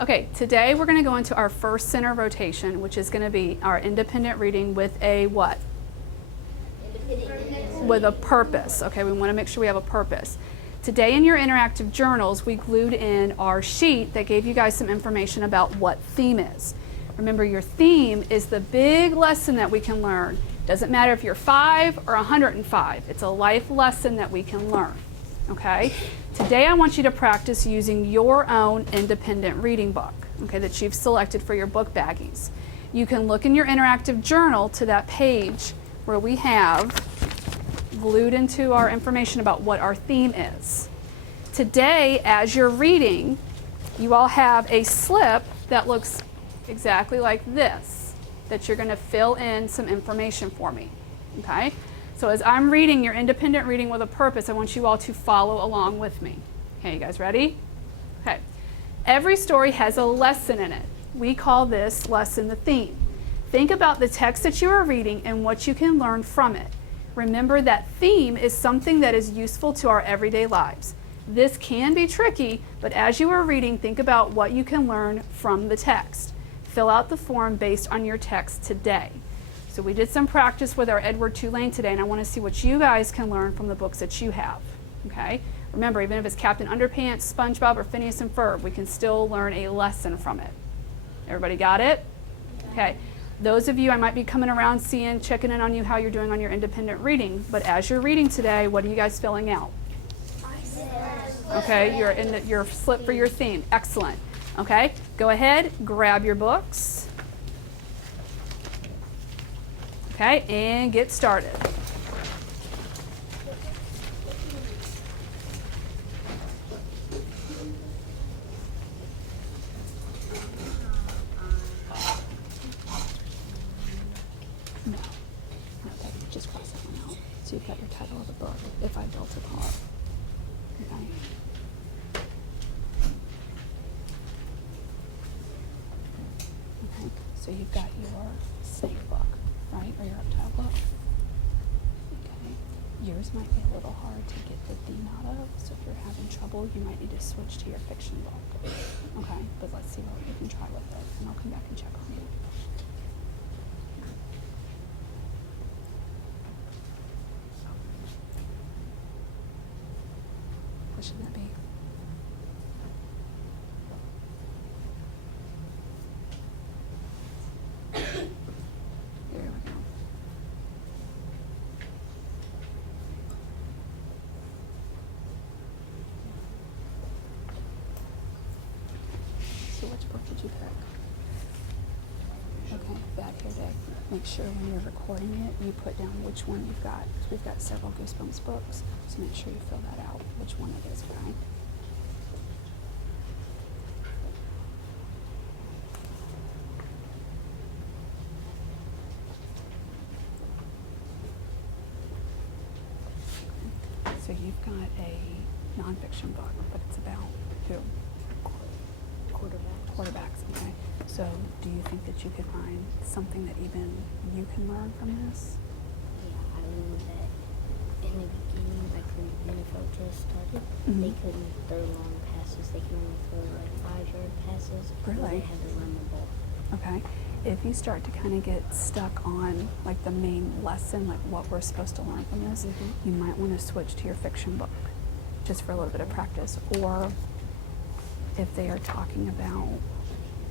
Okay, today we're going to go into our first center rotation, which is going to be our independent reading with a what? With a purpose. Okay, we want to make sure we have a purpose. Today in your interactive journals, we glued in our sheet that gave you guys some information about what theme is. Remember, your theme is the big lesson that we can learn. Doesn't matter if you're 5 or 105. It's a life lesson that we can learn. Okay? Today I want you to practice using your own independent reading book, okay, that you've selected for your book baggies. You can look in your interactive journal to that page where we have glued into our information about what our theme is. Today, as you're reading, you all have a slip that looks exactly like this, that you're going to fill in some information for me, okay? So as I'm reading your independent reading with a purpose, I want you all to follow along with me. Okay, you guys ready? Okay. Every story has a lesson in it. We call this lesson the theme. Think about the text that you are reading and what you can learn from it. Remember that theme is something that is useful to our everyday lives. This can be tricky, but as you are reading, think about what you can learn from the text. Fill out the form based on your text today. So we did some practice with our Edward Tulane today, and I want to see what you guys can learn from the books that you have, okay? Remember, even if it's Captain Underpants, SpongeBob, or Phineas and Ferb, we can still learn a lesson from it. Everybody got it? Okay. Those of you, I might be coming around checking in on you how you're doing on your independent reading, but as you're reading today, what are you guys filling out? Okay, you're in your slip for your theme. Excellent. Okay, go ahead, grab your books. Okay, and get started. No, just cross that one out. So you've got your title of the book, If I Built a Car. Okay. Okay, so you've got your snake book, right, or your reptile book. Okay, yours might be a little hard to get the theme out of, so if you're having trouble, you might need to switch to your fiction book. Okay, but let's see what we can try with it, and I'll come back and check on you. What should that be? There we go. So which book did you pick? Okay, bad hair day. Make sure when you're recording it, you put down which one you've got. We've got several Goosebumps books, so make sure you fill that out, which one it is, okay? So you've got a nonfiction book, but it's about who? Quarterbacks, okay. So do you think that you could find something that even you can learn from this? Yeah, I learned that in the beginning, like when the NFL just started, they couldn't throw long passes. They could only throw like 5-yard passes. Really? They had to run the ball. Okay. If you start to kind of get stuck on like the main lesson, like what we're supposed to learn from this, you might want to switch to your fiction book just for a little bit of practice. Or if they are talking about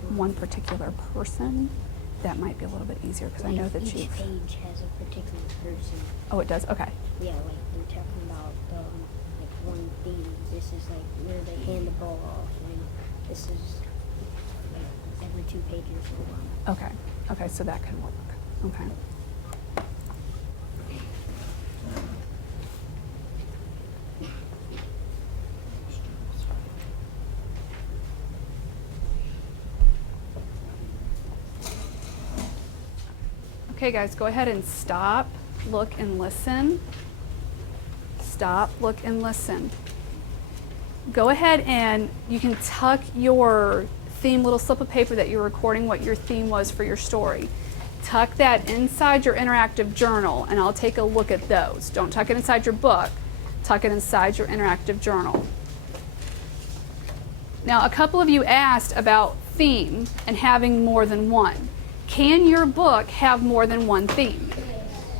one particular person, that might be a little bit easier because I know that each page has a particular person. Oh, it does? Okay. Yeah, like they're talking about like one theme. This is like where they hand the ball off, and this is like every 2 pages or one. Okay. Okay, so that can work. Okay. Okay, guys, go ahead and stop, look, and listen. Stop, look, and listen. Go ahead and you can tuck your theme little slip of paper that you're recording what your theme was for your story. Tuck that inside your interactive journal, and I'll take a look at those. Don't tuck it inside your book. Tuck it inside your interactive journal. Now, a couple of you asked about theme and having more than one. Can your book have more than one theme?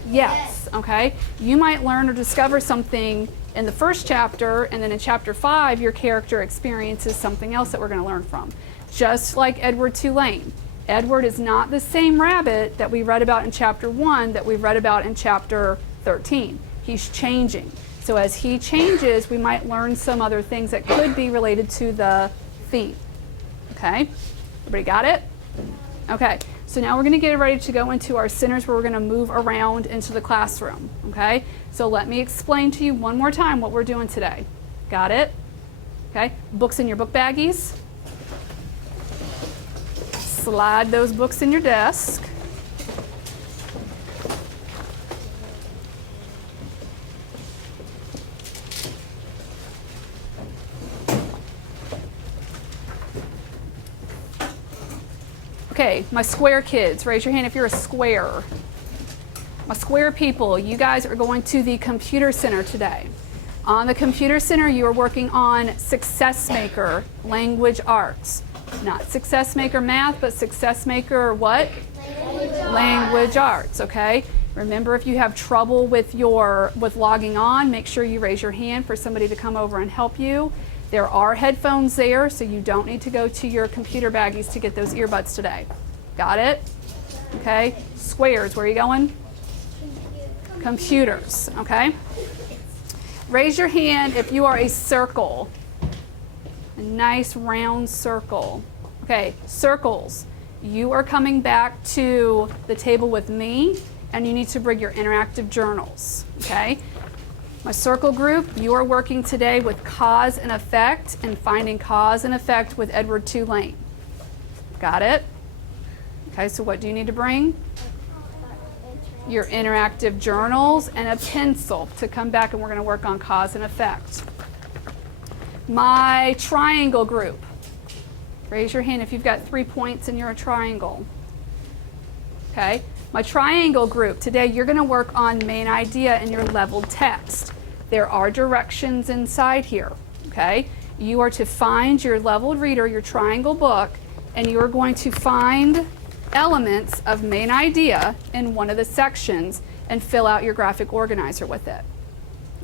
Yes, okay? You might learn or discover something in the first chapter, and then in chapter 5, your character experiences something else that we're going to learn from. Just like Edward Tulane. Edward is not the same rabbit that we read about in chapter 1 that we read about in chapter 13. He's changing. So as he changes, we might learn some other things that could be related to the theme. Okay? Everybody got it? Okay. So now we're going to get ready to go into our centers where we're going to move around into the classroom. Okay? So let me explain to you one more time what we're doing today. Got it? Okay? Books in your book baggies. Slide those books in your desk. Okay, my square kids, raise your hand if you're a square. My square people, you guys are going to the computer center today. On the computer center, you are working on Success Maker Language Arts. Not Success Maker Math, but Success Maker what? Language Arts, okay? Remember, if you have trouble with logging on, make sure you raise your hand for somebody to come over and help you. There are headphones there, so you don't need to go to your computer baggies to get those earbuds today. Got it? Okay. Squares, where are you going? Computers, okay? Raise your hand if you are a circle. A nice round circle. Okay, circles. You are coming back to the table with me, and you need to bring your interactive journals, okay? My circle group, you are working today with cause and effect and finding cause and effect with Edward Tulane. Got it? Okay, so what do you need to bring? Your interactive journals and a pencil to come back, and we're going to work on cause and effect. My triangle group, raise your hand if you've got 3 points and you're a triangle. Okay. My triangle group, today you're going to work on main idea and your leveled text. There are directions inside here, okay? You are to find your leveled reader, your triangle book, and you are going to find elements of main idea in one of the sections and fill out your graphic organizer with it,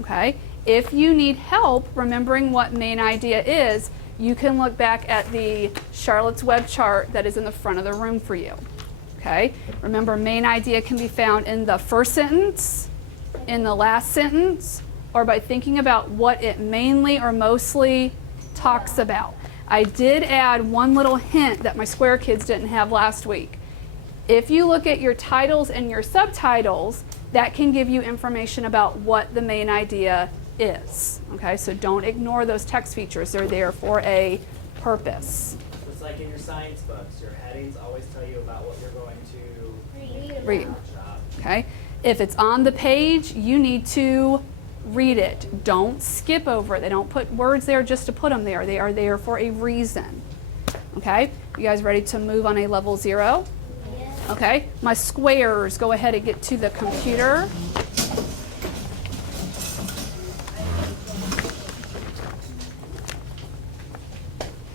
okay? If you need help remembering what main idea is, you can look back at the Charlotte's Web chart that is in the front of the room for you. Okay? Remember, main idea can be found in the first sentence, in the last sentence, or by thinking about what it mainly or mostly talks about. I did add one little hint that my square kids didn't have last week. If you look at your titles and your subtitles, that can give you information about what the main idea is. Okay? So don't ignore those text features. They're there for a purpose. It's like in your science books, your headings always tell you about what you're going to read. Okay? If it's on the page, you need to read it. Don't skip over it. They don't put words there just to put them there. They are there for a reason. Okay? You guys ready to move on a level 0? Yes. Okay? My squares, go ahead and get to the computer.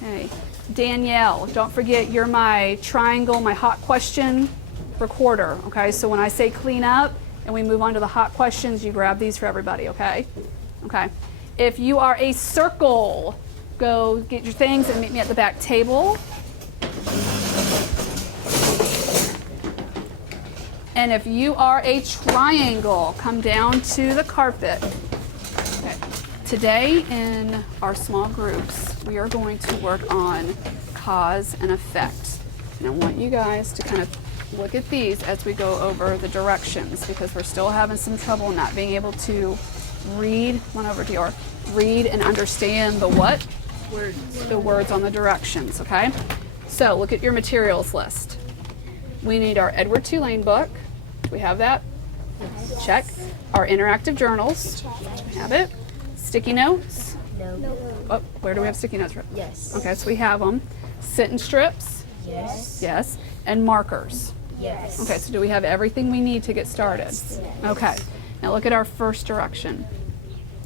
Okay. Danielle, don't forget you're my triangle, my hot question recorder, okay? So when I say clean up and we move on to the hot questions, you grab these for everybody, okay? Okay. If you are a circle, go get your things and meet me at the back table. And if you are a triangle, come down to the carpet. Okay. Today in our small groups, we are going to work on cause and effect. And I want you guys to kind of look at these as we go over the directions, because we're still having some trouble not being able to read, come on over to your, read and understand the what? Words. The words on the directions, okay? So look at your materials list. We need our Edward Tulane book. Do we have that? Yes. Check. Our interactive journals. Do we have it? Sticky notes? No. Oh, where do we have sticky notes? Yes. Okay, so we have them. Sentence strips? Yes. Yes. And markers? Yes. Okay, so do we have everything we need to get started? Yes. Okay. Now look at our first direction.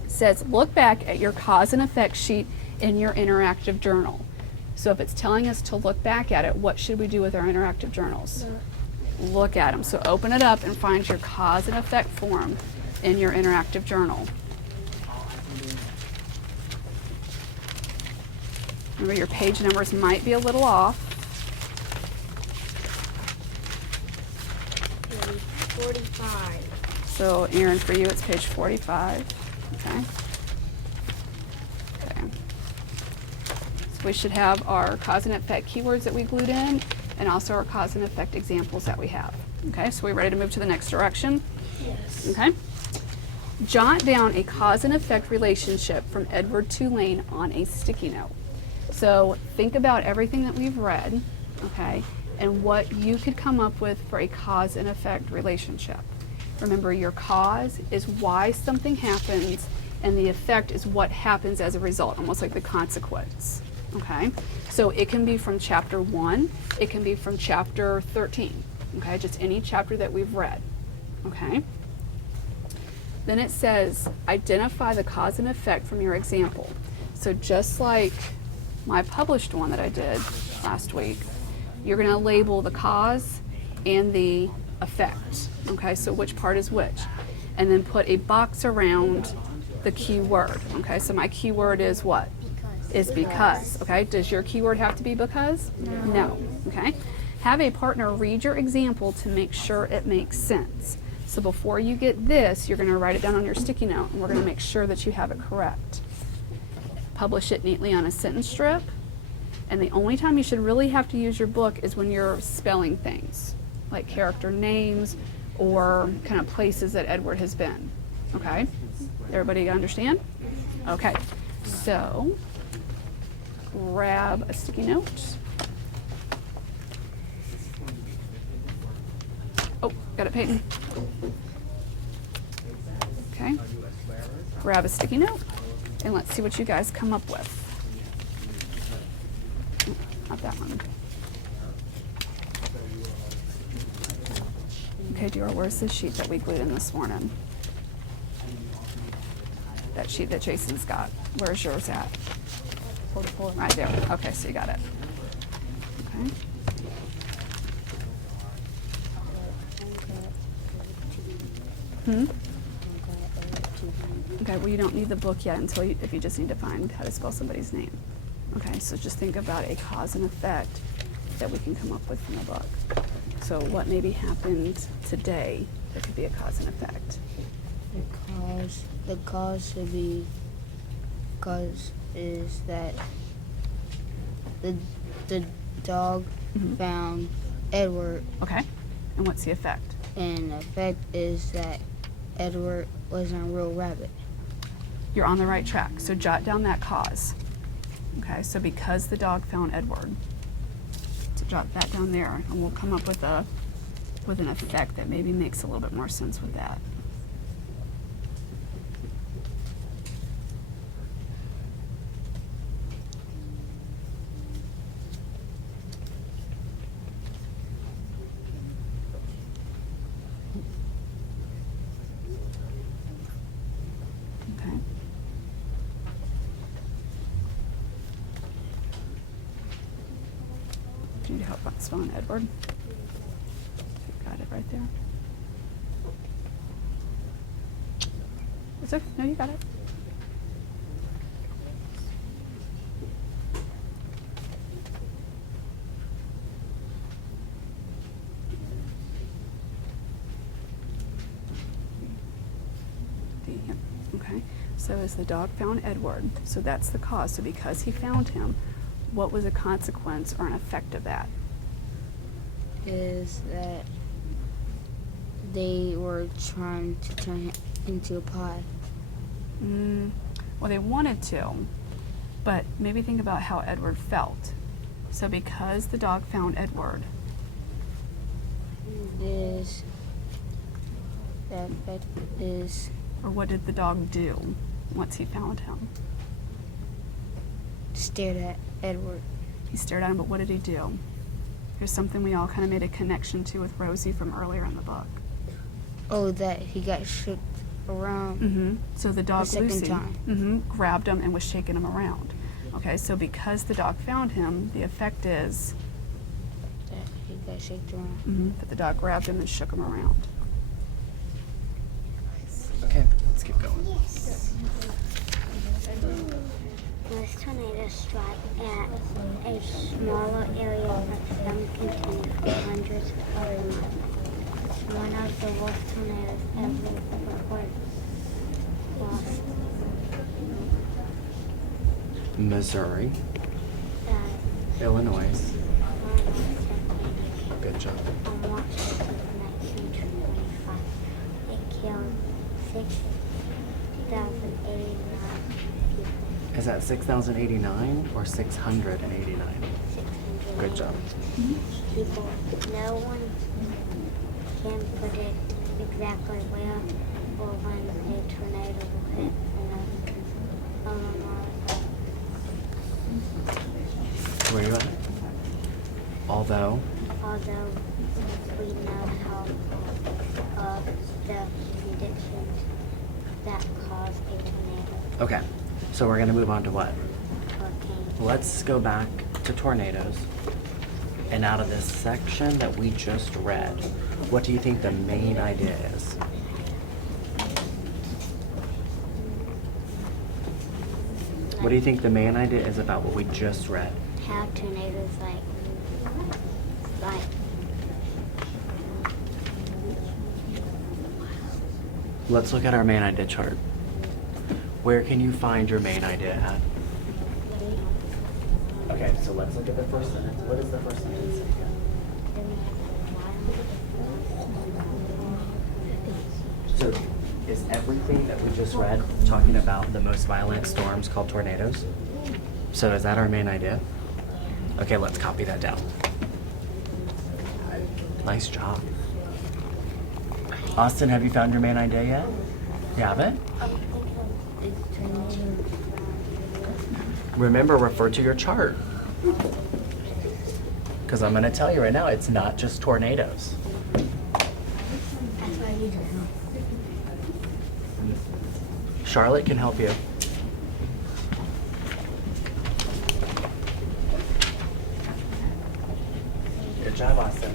It says, look back at your cause and effect sheet in your interactive journal. So if it's telling us to look back at it, what should we do with our interactive journals? Look at them. So open it up and find your cause and effect form in your interactive journal. Remember, your page numbers might be a little off. 45. So Aaron, for you, it's page 45. Okay. Okay. So we should have our cause and effect keywords that we glued in, and also our cause and effect examples that we have. Okay, so we're ready to move to the next direction? Yes. Okay. Jot down a cause and effect relationship from Edward Tulane on a sticky note. So think about everything that we've read, okay, and what you could come up with for a cause and effect relationship. Remember, your cause is why something happens, and the effect is what happens as a result, almost like the consequence. Okay? So it can be from chapter 1, it can be from chapter 13. Okay? Just any chapter that we've read. Okay? Then it says, identify the cause and effect from your example. So just like my published one that I did last week, you're going to label the cause and the effect. Okay, so which part is which? And then put a box around the keyword. Okay, so my keyword is what? Is because. Okay, does your keyword have to be because? No. Okay, have a partner read your example to make sure it makes sense. So before you get this, you're going to write it down on your sticky note, and we're going to make sure that you have it correct. Publish it neatly on a sentence strip. And the only time you should really have to use your book is when you're spelling things, like character names or kind of places that Edward has been. Okay? Everybody understand? Okay. So, grab a sticky note. Oh, got it, Peyton. Okay. Grab a sticky note, and let's see what you guys come up with. Not that one. Okay, Dior, where's the sheet that we glued in this morning? That sheet that Jason's got. Where's yours at? Right there. Okay, so you got it. Okay. Okay, well, you don't need the book yet until if you just need to find how to spell somebody's name. Okay, so just think about a cause and effect that we can come up with from the book. So what maybe happened today that could be a cause and effect? The cause should be, cause is that the dog found Edward, Okay, and what's the effect? and the effect is that Edward wasn't a real rabbit. You're on the right track, so jot down that cause. Okay, so because the dog found Edward, so jot that down there, and we'll come up with an effect that maybe makes a little bit more sense with that. Okay. Do you need help spelling Edward? Got it right there. It's okay. No, you got it. Okay. So as the dog found Edward, so that's the cause. So because he found him, what was a consequence or an effect of that? Is that they were trying to turn it into a pie. Well, they wanted to, but maybe think about how Edward felt. So because the dog found Edward, The effect is or what did the dog do once he found him? stared at Edward. He stared at him, but what did he do? Here's something we all kind of made a connection to with Rosie from earlier in the book. Oh, that he got shook around. So the dog The second Lucy time. grabbed him and was shaking him around. Okay, so because the dog found him, the effect is That he got shaked around. that the dog grabbed him and shook him around. Okay, let's keep going. This tornado struck at a smaller area, but some continued for hundreds of miles. It's one of the worst tornadoes ever recorded. Lost Missouri, Illinois. Good job. On March 1925, it killed 6,089 people. Is that 6,089 or 689? 600 Good job. people. No one can predict exactly where or when a tornado will hit Illinois. Where are you at? Although, Although we know how of the conditions that cause a tornado, okay, so we're gonna move on to what? hurricane, Let's go back to tornadoes. And out of this section that we just read, what do you think the main idea is? What do you think the main idea is about what we just read? how tornadoes like Let's look at our main idea chart. Where can you find your main idea at? Okay, so let's look at the first sentence. What is the first sentence? So is everything that we just read talking about the most violent storms called tornadoes? So is that our main idea? Okay, let's copy that down. Nice job. Austin, have you found your main idea yet? You haven't? Remember, refer to your chart. Because I'm going to tell you right now, it's not just tornadoes. Charlotte can help you. Good job, Austin.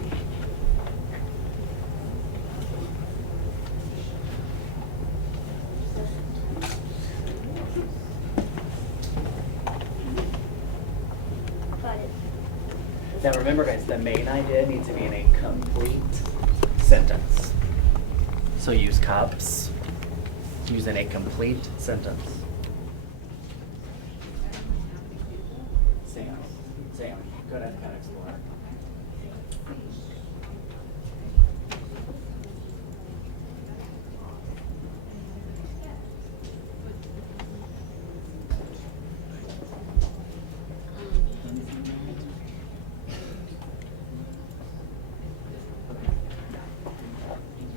Now remember, guys, the main idea needs to be in a complete sentence. So use cups. Use in a complete sentence. Sam, go to Epcot Explorer.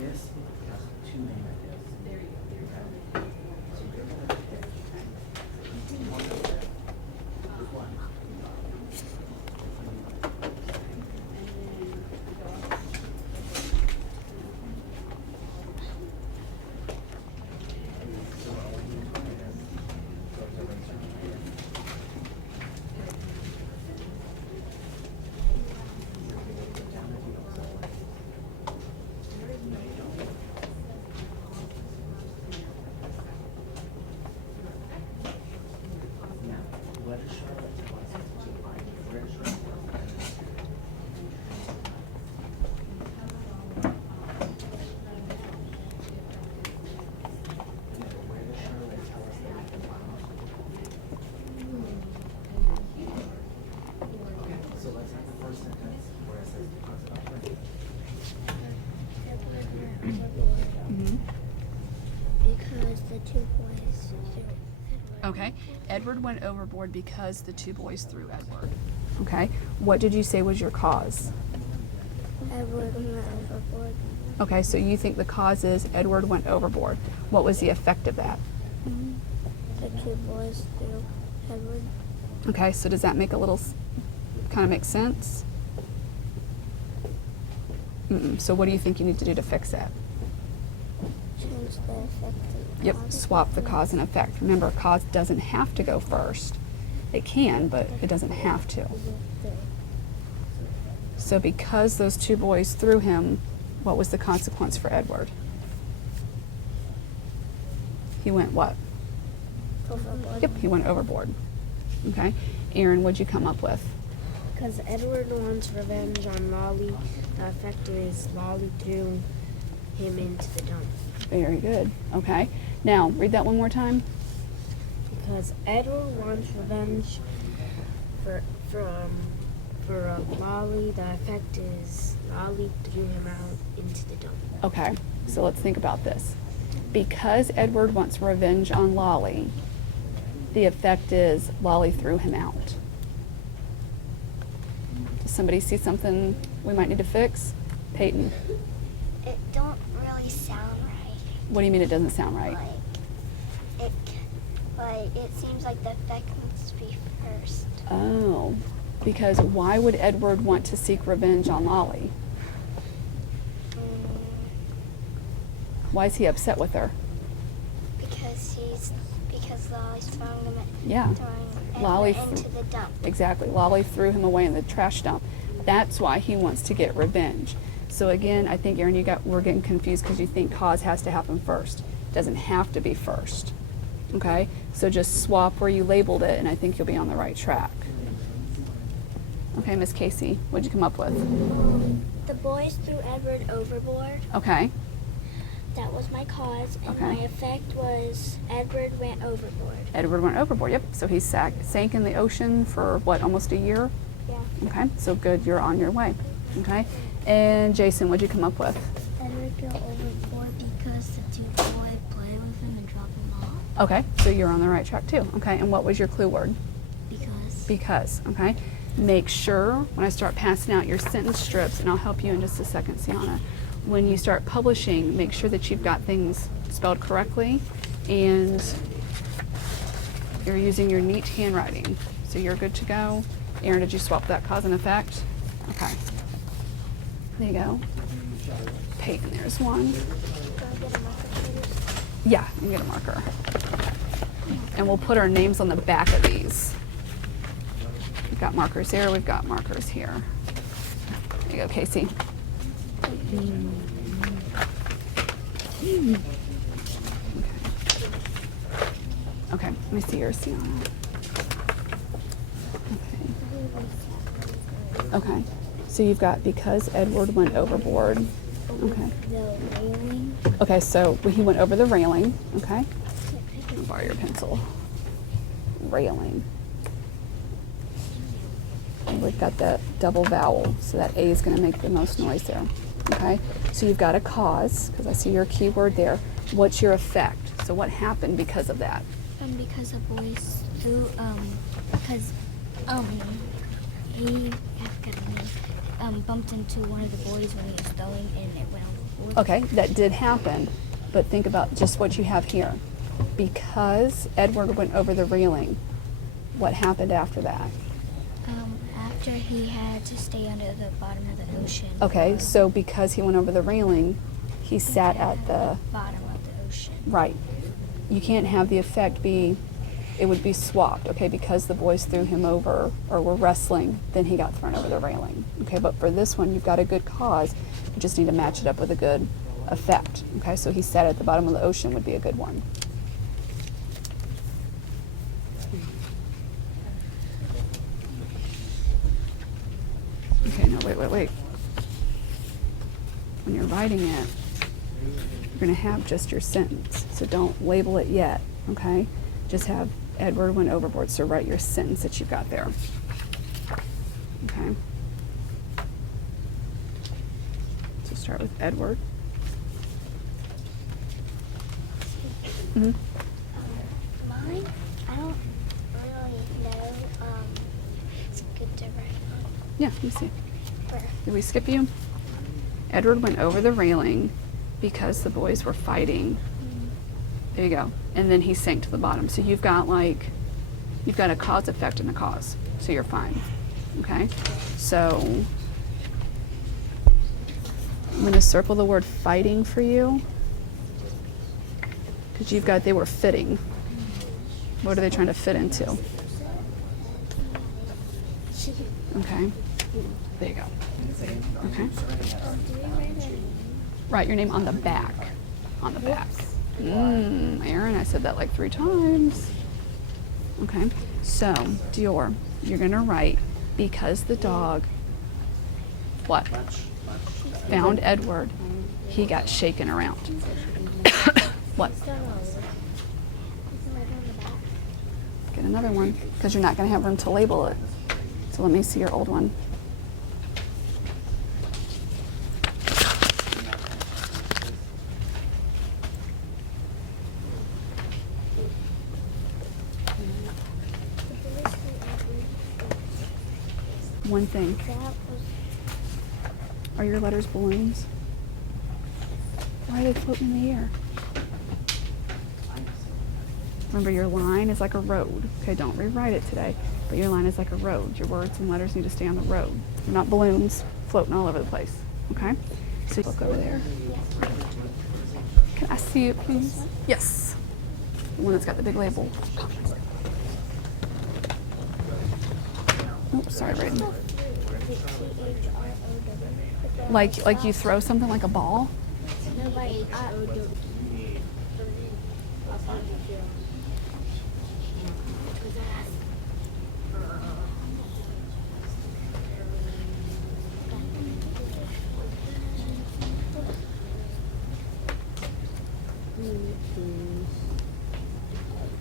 Yes, two main ideas. So you're gonna pick one of them. One. Now, what is Charlotte tell us to find? Where's Charlotte? Where does Charlotte tell us that we can find? Okay, so let's have the first sentence where it says talks about rain. because the two boys. Okay, Edward went overboard because the two boys threw Edward. Okay, what did you say was your cause? Edward went overboard. Okay, so you think the cause is Edward went overboard. What was the effect of that? The two boys threw Edward. Okay, so does that make a little, kind of make sense? So what do you think you need to do to fix that? Change the effect. Yep, swap the cause and effect. Remember, cause doesn't have to go first. It can, but it doesn't have to. So because those two boys threw him, what was the consequence for Edward? He went what? Overboard. Yep, he went overboard. Okay. Aaron, what'd you come up with? Because Edward wants revenge on Lolly. The effect is Lolly threw him into the dump. Very good. Okay. Now, read that one more time. Because Edward wants revenge for Lolly. The effect is Lolly threw him out into the dump. Okay. So let's think about this. Because Edward wants revenge on Lolly, the effect is Lolly threw him out. Does somebody see something we might need to fix? Peyton, It don't really sound right. what do you mean it doesn't sound right? It seems like the effect needs to be first. Oh, because why would Edward want to seek revenge on Lolly? Why is he upset with her? Because Lolly's throwing him Yeah. Lolly into the dump. Exactly. Lolly threw him away in the trash dump. That's why he wants to get revenge. So again, I think Aaron, we're getting confused because you think cause has to happen first. It doesn't have to be first. Okay? So just swap where you labeled it and I think you'll be on the right track. Okay, Miss Casey, what'd you come up with? The boys threw Edward overboard. Okay. That was my cause, and Okay. my effect was Edward went overboard. Edward went overboard. Yep. So he sank in the ocean for what, almost a year? Yeah. Okay. So good, you're on your way. Okay. And Jason, what'd you come up with? Edward go overboard because the two boys played with him and dropped him off. Okay. So you're on the right track too. Okay. And what was your clue word? Because. Okay. Make sure when I start passing out your sentence strips, and I'll help you in just a second, Sienna, when you start publishing, make sure that you've got things spelled correctly and you're using your neat handwriting. So you're good to go. Aaron, did you swap that cause and effect? Okay. There you go. Peyton, there's one. Yeah, you can get a marker. And we'll put our names on the back of these. We've got markers here, we've got markers here. There you go, Casey. Okay, let me see yours, Sienna. Okay, so you've got because Edward went overboard. Okay. The railing. Okay, so he went over the railing. Okay. I'll borrow your pencil. Railing. And we've got that double vowel, so that A is going to make the most noise there. Okay, so you've got a cause, because I see your keyword there. What's your effect? So what happened because of that? Because the boys threw, he bumped into one of the boys when he was throwing and it went overboard. Okay, that did happen, but think about just what you have here. Because Edward went over the railing, what happened after that? After he had to stay under the bottom of the ocean. Okay, so because he went over the railing, he sat at the, Bottom of the ocean. right. You can't have the effect be, it would be swapped, okay, because the boys threw him over or were wrestling, then he got thrown over the railing. Okay, but for this one, you've got a good cause, you just need to match it up with a good effect. Okay, so he sat at the bottom of the ocean would be a good one. Okay, no, wait. When you're writing it, you're going to have just your sentence. So don't label it yet, okay? Just have Edward went overboard. So write your sentence that you've got there. Okay? So start with Edward. Mine, I don't really know. It's good to write on. Yeah, let me see. Where? Did we skip you? Edward went over the railing because the boys were fighting. There you go. And then he sank to the bottom. So you've got a cause, effect, and a cause. So you're fine. Okay? So I'm going to circle the word fighting for you. Because you've got, they were fitting. What are they trying to fit into? Okay. There you go. Okay. Write your name on the back. On the back. Aaron, I said that like 3 times. Okay. So, Dior, you're going to write, because the dog, what? Found Edward, he got shaken around. What? Get another one, because you're not going to have room to label it. So let me see your old one. One thing. Are your letters balloons? Why are they floating in the air? Remember, your line is like a road. Okay, don't rewrite it today, but your line is like a road. Your words and letters need to stay on the road. They're not balloons floating all over the place, okay? So look over there. Can I see it, please? Yes. The one that's got the big label. Oops, sorry, Brayden. Like you throw something like a ball?